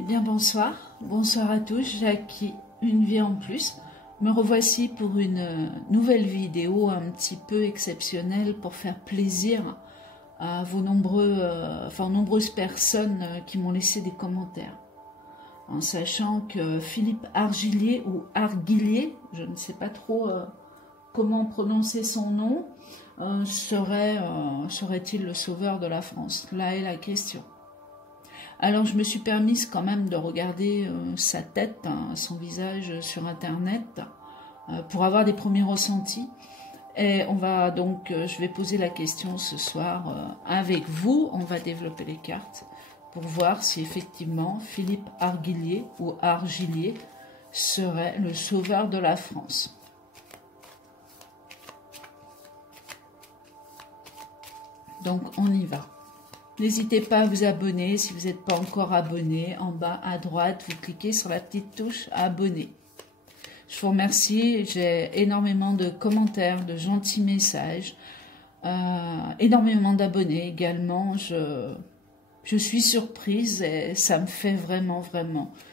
Eh bien bonsoir, bonsoir à tous, j'ai acquis une vie en plus. Me revoici pour une nouvelle vidéo un petit peu exceptionnelle pour faire plaisir à vos nombreuses personnes qui m'ont laissé des commentaires. En sachant que Philippe Argillier ou Arguillier, je ne sais pas trop comment prononcer son nom, serait-il le sauveur de la France? Là est la question. Alors je me suis permise quand même de regarder sa tête, son visage sur internet pour avoir des premiers ressentis. Et on va donc, je vais poser la question ce soir avec vous, on va développer les cartes pour voir si effectivement Philippe Arguillier ou Argillier serait le sauveur de la France. Donc on y va. N'hésitez pas à vous abonner si vous n'êtes pas encore abonné. En bas à droite, vous cliquez sur la petite touche abonner. Je vous remercie. J'ai énormément de commentaires, de gentils messages, énormément d'abonnés également. Je suis surprise et ça me fait vraiment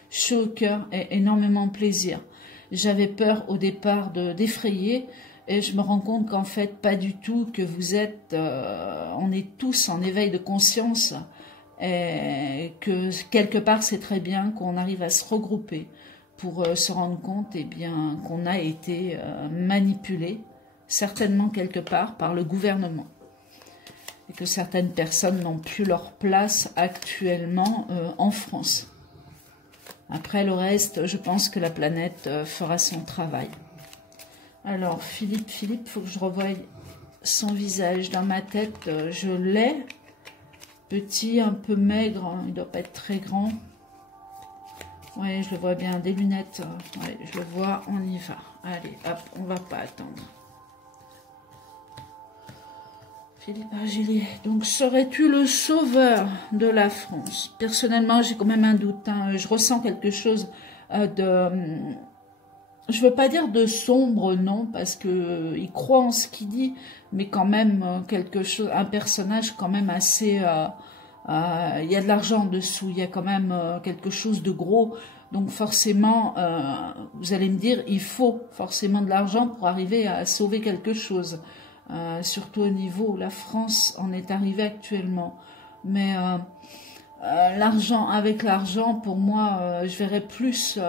chaud au cœur et énormément plaisir. J'avais peur au départ d'effrayer. Et je me rends compte qu'en fait, pas du tout, que vous êtes, on est tous en éveil de conscience et que quelque part, c'est très bien qu'on arrive à se regrouper pour se rendre compte bien, qu'on a été manipulé, certainement quelque part, par le gouvernement. Et que certaines personnes n'ont plus leur place actuellement en France. Après le reste, je pense que la planète fera son travail. Alors, Philippe, il faut que je revoie son visage dans ma tête. Je l'ai. Petit, un peu maigre. Il ne doit pas être très grand. Oui, je le vois bien. Des lunettes. Oui, je le vois. On y va. Allez, hop, on ne va pas attendre. Philippe Argillier. Donc, serais-tu le sauveur de la France? Personnellement, j'ai quand même un doute. Je ressens quelque chose de... Je ne veux pas dire de sombre, non, parce que il croit en ce qu'il dit, mais quand même quelque chose, un personnage quand même assez... il y a de l'argent dessous, il y a quand même quelque chose de gros. Donc forcément, vous allez me dire, il faut forcément de l'argent pour arriver à sauver quelque chose. Surtout au niveau où la France en est arrivée actuellement. Mais l'argent, avec l'argent, pour moi, je verrais plus...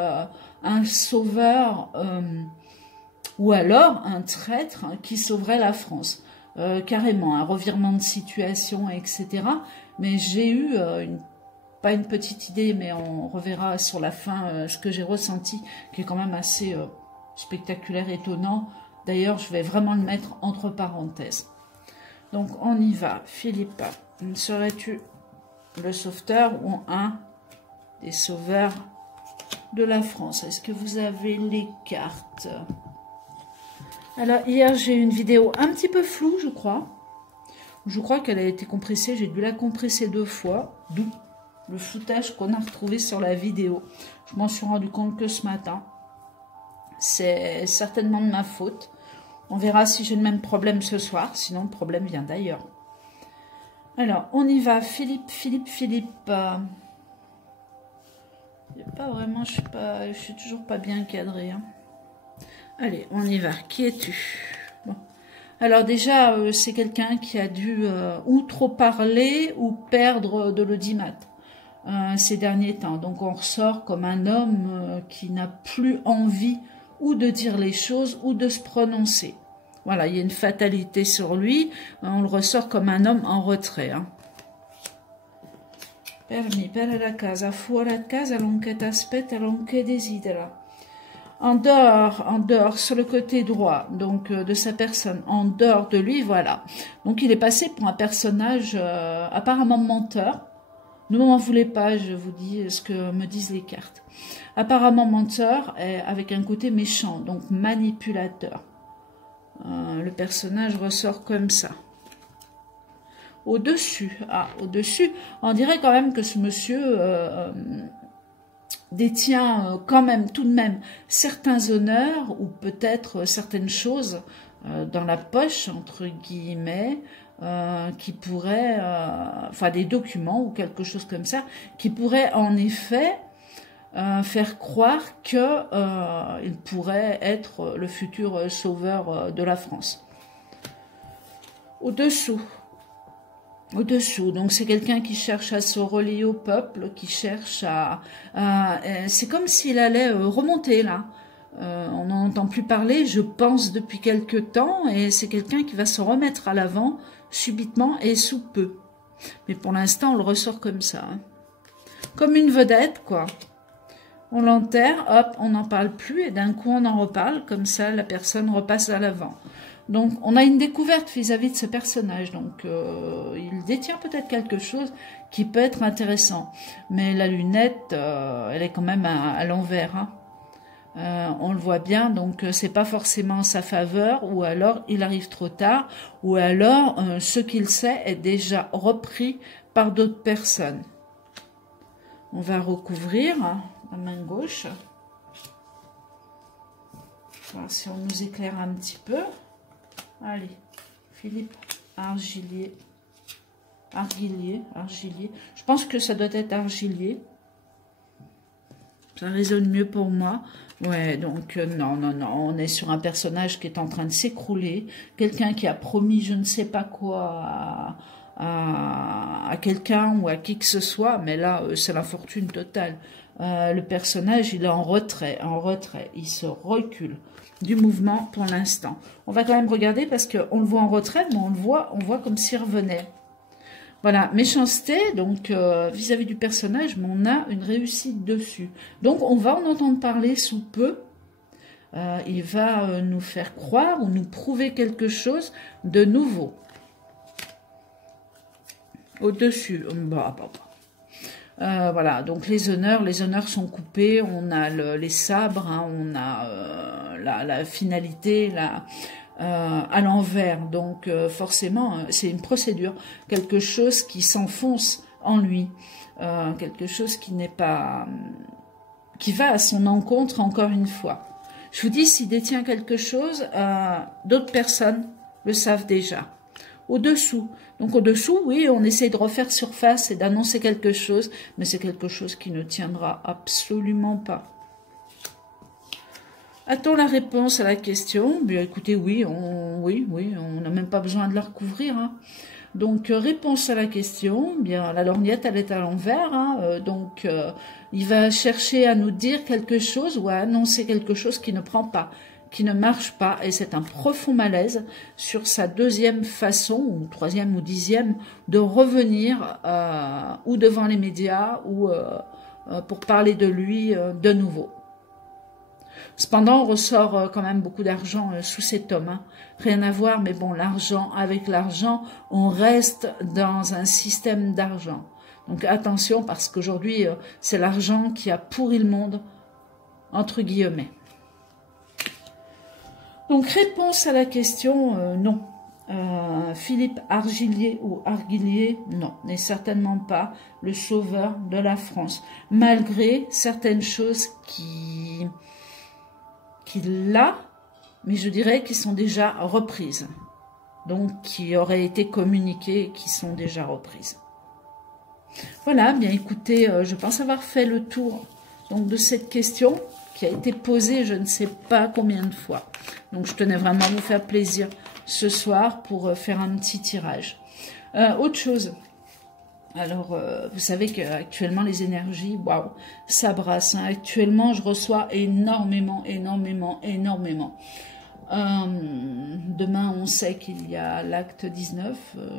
un sauveur ou alors un traître qui sauverait la France. Carrément, un revirement de situation, etc. Mais j'ai eu, pas une petite idée, mais on reverra sur la fin ce que j'ai ressenti, qui est quand même assez spectaculaire, étonnant. D'ailleurs, je vais vraiment le mettre entre parenthèses. Donc, on y va. Philippe, serais-tu le sauveteur ou un des sauveurs de la France? Est-ce que vous avez les cartes? Alors hier j'ai eu une vidéo un petit peu floue, je crois. Je crois qu'elle a été compressée, j'ai dû la compresser 2 fois, d'où le floutage qu'on a retrouvé sur la vidéo. Je m'en suis rendu compte que ce matin. C'est certainement de ma faute. On verra si j'ai le même problème ce soir, sinon le problème vient d'ailleurs. Alors on y va, Philippe. Pas vraiment, je suis toujours pas bien cadrée. Allez, on y va. Qui es-tu? Bon. Alors déjà, c'est quelqu'un qui a dû ou trop parler ou perdre de l'audimat ces derniers temps. Donc on ressort comme un homme qui n'a plus envie ou de dire les choses ou de se prononcer. Voilà, il y a une fatalité sur lui. On le ressort comme un homme en retrait. Permis per la casa, fuori de casa, l'on che t'aspetta, l'on che desidera. En dehors, sur le côté droit, donc de sa personne, en dehors de lui, voilà. Donc il est passé pour un personnage apparemment menteur. Ne m'en voulez pas, je vous dis ce que me disent les cartes. Apparemment menteur, avec un côté méchant, donc manipulateur. Le personnage ressort comme ça. Au-dessus, on dirait quand même que ce monsieur détient quand même, tout de même, certains honneurs ou peut-être certaines choses dans la poche, entre guillemets, qui pourraient, enfin des documents ou quelque chose comme ça, qui pourraient en effet faire croire que il pourrait être le futur sauveur de la France. Au-dessous, donc c'est quelqu'un qui cherche à se relier au peuple, qui cherche c'est comme s'il allait remonter là. On n'en entend plus parler, je pense, depuis quelque temps, et c'est quelqu'un qui va se remettre à l'avant subitement et sous peu. Mais pour l'instant, on le ressort comme ça. Hein. Comme une vedette, quoi. On l'enterre, hop, on n'en parle plus, et d'un coup, on en reparle, comme ça, la personne repasse à l'avant. Donc, on a une découverte vis-à-vis de ce personnage. Donc, il détient peut-être quelque chose qui peut être intéressant. Mais la lunette, elle est quand même à l'envers, hein. On le voit bien, donc c'est pas forcément en sa faveur, ou alors il arrive trop tard, ou alors ce qu'il sait est déjà repris par d'autres personnes. On va recouvrir la main gauche. Voir si on nous éclaire un petit peu. Allez, Philippe Arguillier. Je pense que ça doit être Arguillier. Ça résonne mieux pour moi. Ouais, donc non, on est sur un personnage qui est en train de s'écrouler. Quelqu'un qui a promis je ne sais pas quoi à quelqu'un ou à qui que ce soit. Mais là, c'est l'infortune totale. Le personnage, il est en retrait. Il se recule du mouvement pour l'instant. On va quand même regarder parce qu'on le voit en retrait, mais on voit comme s'il revenait. Voilà, méchanceté, donc vis-à-vis du personnage, mais on a une réussite dessus. Donc on va en entendre parler sous peu. Il va nous faire croire ou nous prouver quelque chose de nouveau. Au-dessus, voilà, donc les honneurs sont coupés, on a les sabres, hein, on a la finalité, à l'envers, donc forcément c'est une procédure, quelque chose qui s'enfonce en lui, quelque chose qui n'est pas, qui va à son encontre encore une fois. Je vous dis, s'il détient quelque chose, d'autres personnes le savent déjà. Au-dessous, donc au-dessous, oui, on essaye de refaire surface et d'annoncer quelque chose, mais c'est quelque chose qui ne tiendra absolument pas. A-t-on la réponse à la question? Bien, écoutez, oui, on n'a même pas besoin de la recouvrir. Hein. Donc, réponse à la question, bien, la lorgnette, elle est à l'envers. Hein, donc, il va chercher à nous dire quelque chose ou à annoncer quelque chose qui ne prend pas, qui ne marche pas. Et c'est un profond malaise sur sa deuxième façon, ou troisième ou dixième, de revenir ou devant les médias ou pour parler de lui de nouveau. Cependant, on ressort quand même beaucoup d'argent sous cet homme. Hein. Rien à voir, mais bon, l'argent, avec l'argent, on reste dans un système d'argent. Donc attention, parce qu'aujourd'hui, c'est l'argent qui a pourri le monde, entre guillemets. Donc, réponse à la question, non. Philippe Arguillier ou Arguillier, non, n'est certainement pas le sauveur de la France, malgré certaines choses qu'il a, mais je dirais qu'ils sont déjà reprises. Donc, qui auraient été communiquées et qui sont déjà reprises. Voilà, bien écoutez, je pense avoir fait le tour donc, de cette question qui a été posée je ne sais pas combien de fois. Donc, je tenais vraiment à vous faire plaisir ce soir pour faire un petit tirage. Autre chose. Alors, vous savez qu'actuellement, les énergies, waouh, ça brasse. Hein. Actuellement, je reçois énormément. Demain, on sait qu'il y a l'acte 19.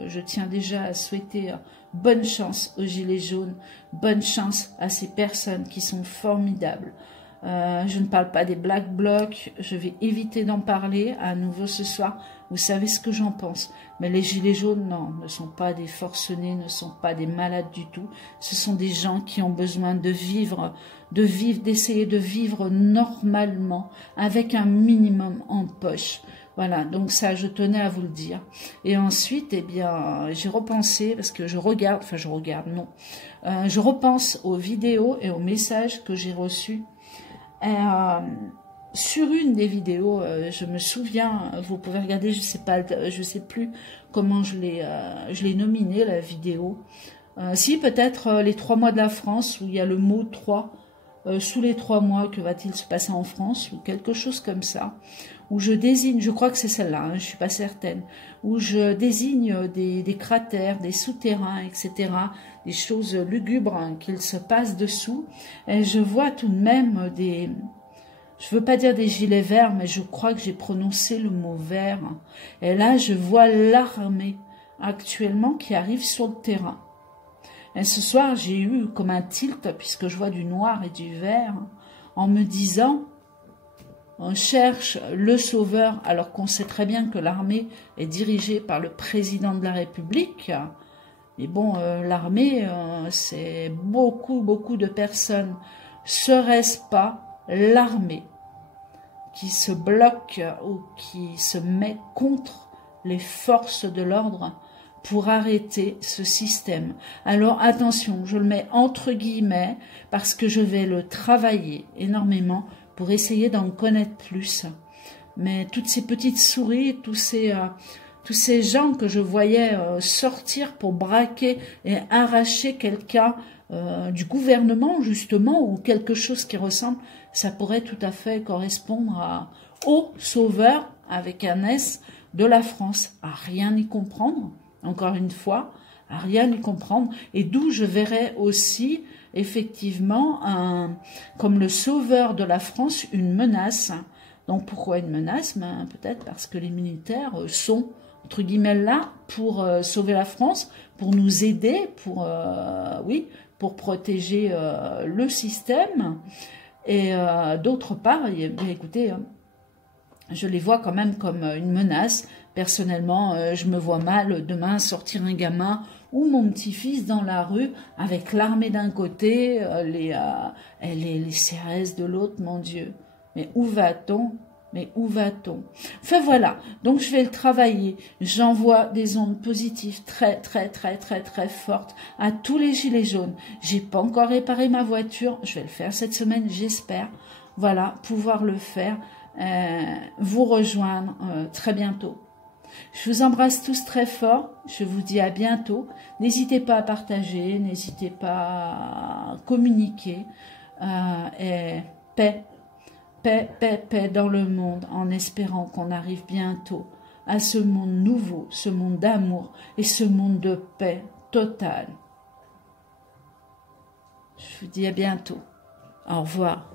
Je tiens déjà à souhaiter bonne chance aux Gilets jaunes, bonne chance à ces personnes qui sont formidables. Je ne parle pas des Black Blocs, je vais éviter d'en parler à nouveau ce soir. Vous savez ce que j'en pense. Mais les Gilets jaunes, non, ne sont pas des forcenés, ne sont pas des malades du tout. Ce sont des gens qui ont besoin de vivre, d'essayer de vivre normalement, avec un minimum en poche. Voilà, donc ça, je tenais à vous le dire. Et ensuite, eh bien, j'ai repensé, parce que je repense aux vidéos et aux messages que j'ai reçus. Sur une des vidéos, je me souviens, vous pouvez regarder, je sais plus comment je l'ai nominé la vidéo. Si peut-être les 3 mois de la France où il y a le mot 3 sous les 3 mois, que va-t-il se passer en France, ou quelque chose comme ça, où je désigne, je crois que c'est celle-là, hein, je suis pas certaine, où je désigne des cratères, des souterrains, etc., des choses lugubres hein, qu'il se passe dessous, et je vois tout de même des... Je veux pas dire des gilets verts, mais je crois que j'ai prononcé le mot vert. Et là, je vois l'armée actuellement qui arrive sur le terrain. Et ce soir, j'ai eu comme un tilt, puisque je vois du noir et du vert, en me disant, on cherche le sauveur, alors qu'on sait très bien que l'armée est dirigée par le président de la République. Mais bon, l'armée, c'est beaucoup de personnes. Serait-ce pas l'armée qui se bloque ou qui se met contre les forces de l'ordre pour arrêter ce système? Alors attention, je le mets entre guillemets parce que je vais le travailler énormément pour essayer d'en connaître plus. Mais toutes ces petites souris, tous ces gens que je voyais sortir pour braquer et arracher quelqu'un du gouvernement justement, ou quelque chose qui ressemble, ça pourrait tout à fait correspondre au sauveur avec un S de la France. À rien y comprendre, encore une fois, à rien y comprendre, et d'où je verrais aussi effectivement comme le sauveur de la France une menace. Donc pourquoi une menace? Ben, peut-être parce que les militaires sont entre guillemets là pour sauver la France, pour nous aider, pour protéger le système. Et d'autre part, écoutez, je les vois quand même comme une menace. Personnellement, je me vois mal demain sortir un gamin ou mon petit-fils dans la rue avec l'armée d'un côté, les CRS de l'autre, mon Dieu. Mais où va-t-on? Mais où va-t-on? Enfin voilà, donc je vais le travailler. J'envoie des ondes positives très fortes à tous les gilets jaunes. J'ai pas encore réparé ma voiture, je vais le faire cette semaine, j'espère. Voilà, pouvoir le faire, vous rejoindre très bientôt. Je vous embrasse tous très fort, je vous dis à bientôt. N'hésitez pas à partager, n'hésitez pas à communiquer. Et paix dans le monde, en espérant qu'on arrive bientôt à ce monde nouveau, ce monde d'amour et ce monde de paix totale. Je vous dis à bientôt. Au revoir.